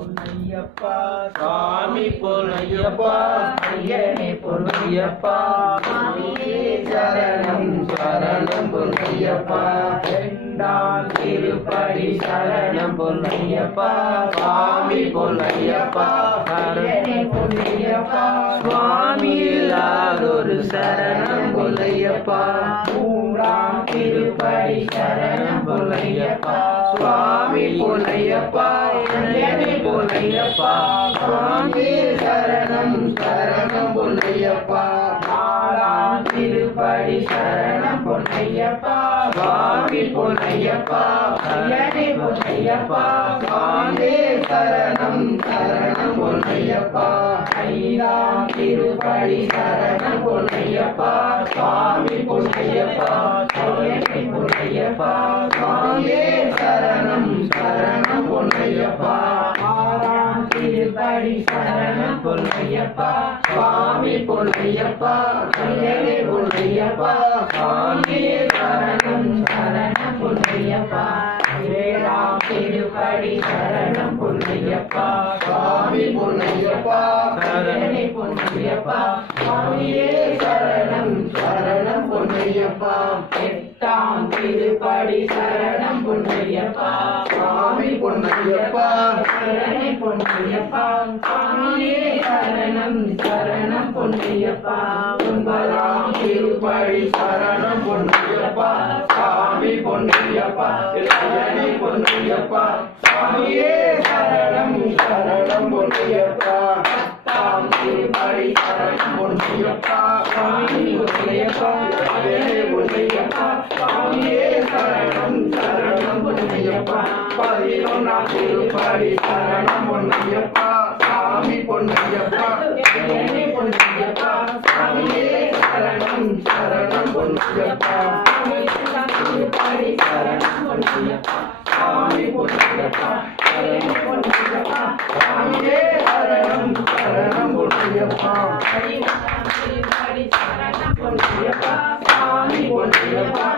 பொன்னையப்பா சுவாமி பொன்னையப்பா ஐயனே பொன்னையப்பா சுவாமியே சரணம் சரணம் பொன்னையப்பா இரண்டாம் திருப்படி சரணம் பொன்னையப்பா சுவாமி பொன்னையப்பா சரணே பொன்னையப்பா சுவாமி இல்லாதொரு சரணம் பொன்னையப்பா மூன்றாம் திருப்படி சரணம் பொன்னையப்பா சுவாமி பொன்னையப்பா ஐயனே பொன்னையப்பா சுவாமி சரணம் சரணம் பொன்னையப்பா நாலாம் திருப்படி சரணம் பொன்னையப்பா சுவாமி பொன்னையப்பா ஐயனே பொன்னையப்பா சுவாமி சரணம் சரணம் பொன்னையப்பா ஐந்தாம் திருப்படி சரணம் பொன்னையப்பா சுவாமி பொன்னையப்பா ஐயனே பொன்னையப்பா சுவாமி சரணம் சரணம் பொன்னையப்பா ஆறாம் திருப்படி சரணம் பொன்னையப்பா சுவாமி பொன்னையப்பா ஐயனே பொன்னையப்பா சுவாமி சரணம் சரணம் பொன்னையப்பா ஏழாம் திருப்படி சரணம் பொன்னையப்பா சுவாமி பொன்னையப்பா ஐயனே பொன்னையப்பா சுவாமியே சரணம் சரணம் பொன்னையப்பா எட்டாம் திருப்படி சரணம் பொன்னையப்பா சுவாமி பொன்னையப்பா ஐயனே பொன்னையப்பா சுவாமியே சரணம் சரணம் பொன்னையப்பா ஒன்பதாம் திருப்படி சரணம் பொன்னையப்பா சுவாமி பொன்னையப்பா ஐயனே பொன்னையப்பா சுவாமியே சரணம் சரணம் பொன்னையப்பா பத்தாம் திருப்படி சரணம் பொன்னையப்பா சுவாமி பொன்னையப்பா ஐயனே பொன்னையப்பா சுவாமியே சரணம் சரணம் பொன்னையப்பா பதினொன்றாம் திருப்படி சரணம் பொன்னையப்பா சுவாமி பொன்னையப்பா ஐயனே பொன்னையப்பா சுவாமியே சரணம் சரணம் பொன்னையப்பா திருப்படி சரணம் பொன்னையப்பா சுவாமி பொன்னையப்பா ஐயனே பொன்னையப்பா சுவாமியே சரணம் சரணம் பொன்னையப்பா திருப்படி சரணம் பொன்னையப்பா சுவாமி பொன்னையப்பா